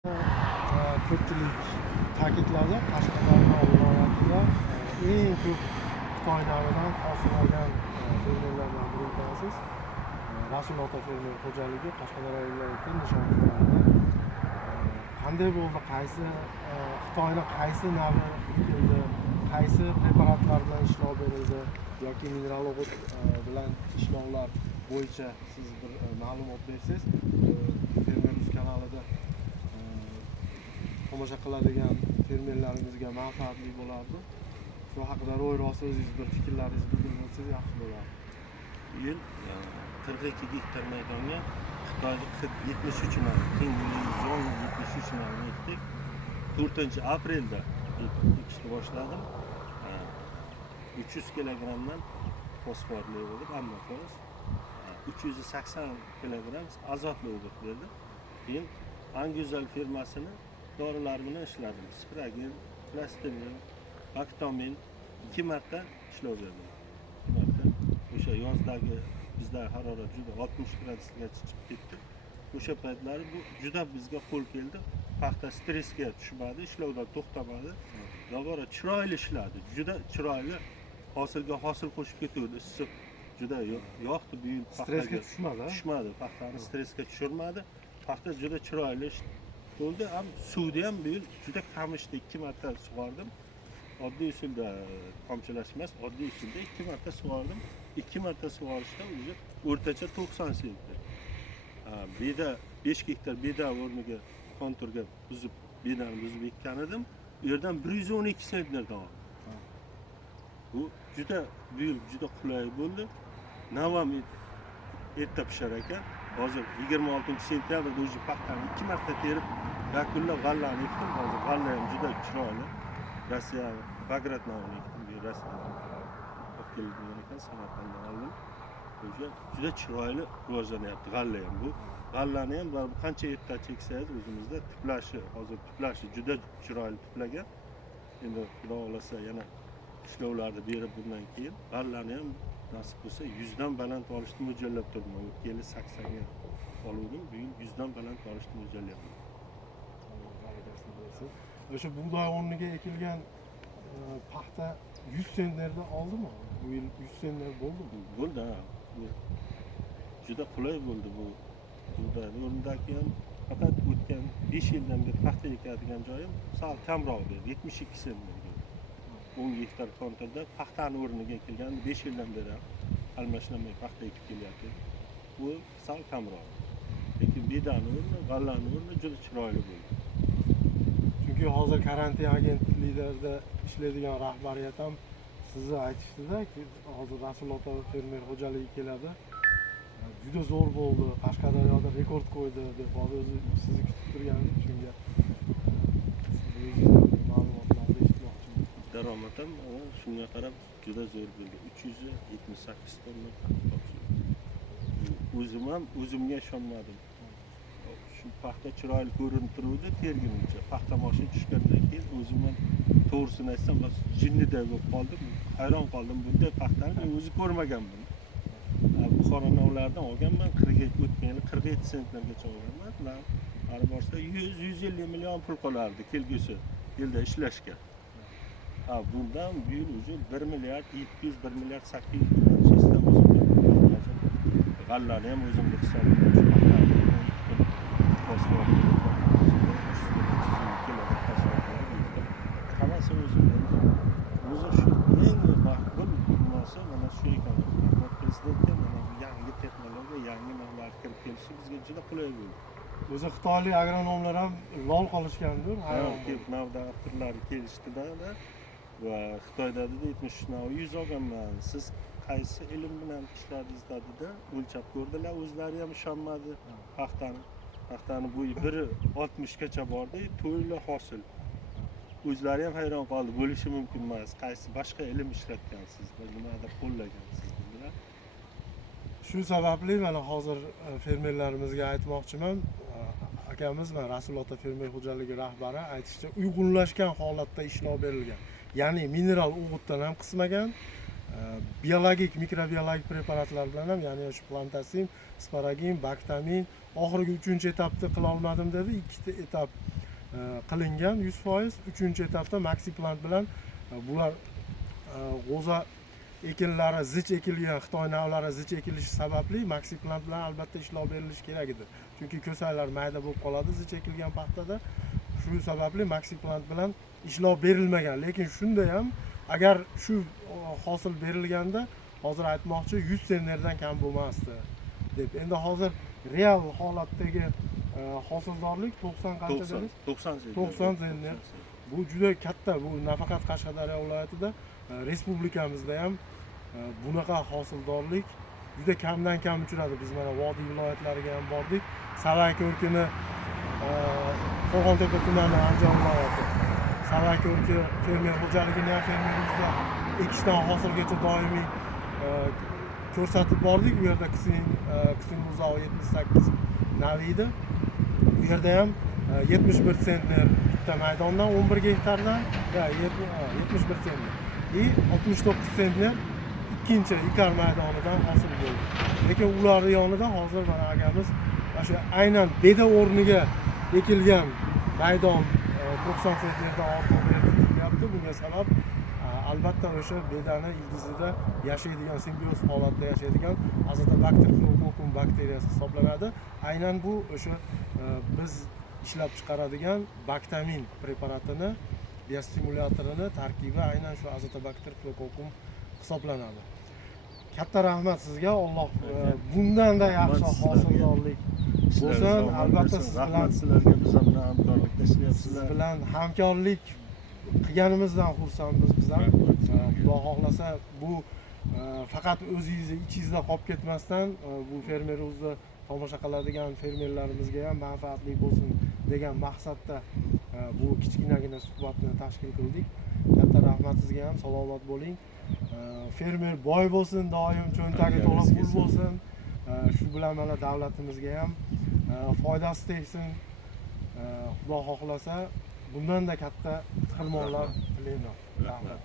Ko'pchilik ta'kidladi, Qashqadaryo viloyatida eng ko'p Xitoy navidan hosil olgan fermerlardan biri ekansiz. Rasul ota fermer xo'jaligi Qashqadaryo viloyati Nishonqo'rg'onda. Qanday bo'ldi? Xitoyning qaysi navi ekildi, qaysi preparatlar bilan ishlov berildi yoki mineral o'g'it bilan ishlovlar bo'yicha siz bir ma'lumot bersangiz, Fermer.uz kanalida tomosha qiladigan fermerlarimizga manfaatli bo'lardi. Shu haqida ro'y-rost o'zingiz bir fikrlaringizni bildirib o'tsangiz yaxshi bo'lardi. Bu yil 42 gektar maydonga xitoylik 73 navni, keng 73 navni ekdik. 4-aprelda ekishni boshladim. 300 kilogramdan fosforli o'g'it, ammofoz, 380 kilogramm azotli o'g'it berdi. Keyin Anguzal firmasini dorilar bilan ishladim. Spragin, Plastimin, Baktamin 2 marta ishlov berdim. 2 marta. O'sha yozdagi bizda harorat juda 60 gradusgacha chiqib ketdi. O'sha paytlari bu juda bizga qo'l keldi. Paxta stressga tushmadi, ishlovdan to'xtamadi. Tobora chiroyli ishladi. Juda chiroyli hosilga hosil qo'shib ketdi. Issiq juda yoqdi bu yil Stressga tushmadi. Paxtani stressga tushirmadi. Paxta juda chiroyli bo'ldi. Ham suvda ham bu yil juda kam ishdi. 2 marta sug'ordim. Oddiy usulda tomchilash emas, oddiy usulda 2 marta sug'ordim. 2 marta sug'orishda o'zi o'rtacha 90 sentner. Beda 5 gektar beda o'rniga konturga bedani buzib ekkan edim. U yerdan 112 sentnerdan oldim. Bu bu yil juda qulay bo'ldi. Navam erta pishar ekan. Hozir 26-sentyabrda o'zi paxtani 2 marta terib yakunlab g'allani ekdim. Hozir g'alla ham juda chiroyli. Rossiya Bagrat navini ekdim. Bu Rossiyadan olib kelgan ekan, Samarqanddan oldim. O'sha juda chiroyli rivojlanyapti g'alla ham bu. G'allani ham qancha erta cheksangiz o'zimizda tuplashi juda chiroyli tuplagan. Endi Xudo xolasa yana ishlovlarni berib bundan keyin g'allani ham nasib bo'lsa 100 dan baland olishni mo'ljallab turibman. O'tgan yil 80 ga oluvdim, bu yil 100 dan baland olishni mo'ljallayapman. O'sha bug'doy o'rniga ekilgan paxta 100 sentnerda oldimi? Bu yil 100 sentner bo'ldimi? Bo'ldi, ha. Juda qulay bo'ldi bu. Bug'doy o'rnidagi ham faqat o'tgan 5 yildan beri paxta ekadigan joyim sal kamroq berdi, 72 sentner. 10 gektar konturda paxtani o'rniga ekilgan 5 yildan beri almashlamay paxta ekib kelyapti. Bu sal kamroq. Lekin bedani o'rni, g'allani o'rni juda chiroyli bo'ldi. Chunki hozir karantin agentliklarida ishlaydigan rahbariyat ham sizni aytishdida, hozir Rasul ota fermer xo'jaligi keladi. Juda zo'r bo'ldi, Qashqadaryoda rekord qo'ydi deb hozir sizni kutib turgandim, shunga ma'lumotlarni eshitmoqchiman. Daromad ham shunga qarab juda zo'r bo'ldi. 378 tonna o'zimga ishonmadim. Shu paxta chiroyli ko'rinib turuvdi tergimcha. Paxta mashina tushgandan keyin o'zim ham to'g'risini aytsam, jinniday bo'lib qoldim. Hayron qoldim. Bunday paxtani men o'zi ko'rmaganman. Buxoro navlaridan olganman, 47 sentnergacha olganman. Hali borsa 100-150 million pul qolardi kelgusi yilda ishlashga. Bundan bu yil o'zi 1 milliard 700, 1 milliard 800 million sistem o'zimda. G'allani ham o'zimda hisobladim. Fosfor hammasi o'zimda. O'zi shu eng maqbul narsa mana shu ekan. Prezidentga mana yangi texnologiya, yangi navlar kirib kelishi bizga juda qulay bo'ldi. O'zi xitoylik agronomlar ham lol qolishgandir. Ko'p navda turlari kelishdi-da va Xitoyda dedi 73 nav 100 olganman. Siz qaysi ilm bilan ishladingiz dedi-da, o'lchab ko'rdilar, o'zlari ham ishonmadi. Paxtani bo'yi 1.60 gacha bordi, to'yli hosil. O'zlari ham hayron qoldi, bo'lishi mumkin emas. Qaysi boshqa ilm ishlatgansiz, nimadir qo'llagansiz dedilar. Shu sababli mana hozir fermerlarimizga aytmoqchiman. Akamiz va Rasul ota fermer xo'jaligi rahbari aytishicha, uyg'unlashgan holatda ishlov berilgan. Ya'ni mineral o'g'itdan ham qismagan, biologik, mikrobiologik preparatlar bilan ham, ya'ni shu plantasin, sparagin, baktamin, oxirgi 3-etapda qila olmadim dedi. 2 etap qilingan 100%. 3-etapda maxi plant bilan bular g'o'za ekinlari zich ekilgan, Xitoy navlari zich ekilishi sababli maxi plant bilan albatta ishlov berilishi kerak edi. Chunki ko'saklar mayda bo'lib qoladi zich ekilgan paxtada. Shu sababli maxi plant bilan ishlov berilmagan. Lekin shunda ham agar shu hosil berilganda hozir aytmoqchi 100 sentnerdan kam bo'lmasdi deb. Endi hozir real holatdagi hosildorlik 90 qancha dedingiz? 90 sentner. Bu juda katta. Bu nafaqat Qashqadaryo viloyatida, respublikamizda ham bunaqa hosildorlik juda kamdan kam uchradi. Biz mana vodiy viloyatlariga ham bordik. Savay-Ko'rkini Qo'rg'ontepa tumani, Andijon viloyati. Savay-Ko'rki fermer xo'jaligini ham fermerimizda ekishdan hosilgacha doimiy ko'rsatib bordik. Bu yerda Ksinbuzo 78 naviydi. Bu yerda ham 71 sentner bitta maydondan 11 gektardan 71 sentner. 69 sentner ikkinchi ikar maydonidan hosil bo'ldi. Lekin ular yonida hozir mana akamiz o'sha aynan beda o'rniga ekilgan maydon 90 sentnerdan ortiq berdi deyapti. Bunga sabab albatta o'sha bedani ildizida yashaydigan, simbioz holatda yashaydigan Azotobacter chlorophyllum bakteriyasi hisoblanadi. Aynan bu o'sha biz ishlab chiqaradigan Baktamin preparatini, biostimulyatorini tarkibi aynan shu Azotobacter chlorophyllum hisoblanadi. Katta rahmat sizga. Alloh bundan-da yaxshi hosildorlik bo'lsin. Albatta siz bilan sizlarga biz ham hamkorlikda ishlayapsizlar. Siz bilan hamkorlik qilganimizdan xursandmiz biz ham. Xudo xohlasa bu faqat o'zingizni ichingizda qolib ketmasdan bu fermerimizni tomosha qiladigan fermerlarimizga ham manfaatli bo'lsin degan maqsadda bu kichkinagina suhbatni tashkil qildik. Katta rahmat sizga ham. Salomat bo'ling. Fermer boy bo'lsin, doim cho'ntagi to'la pul bo'lsin. Shu bilan mana davlatimizga ham foydasi tegsin. Xudo xohlasa bundan-da katta xirmonlar tilayman. Rahmat.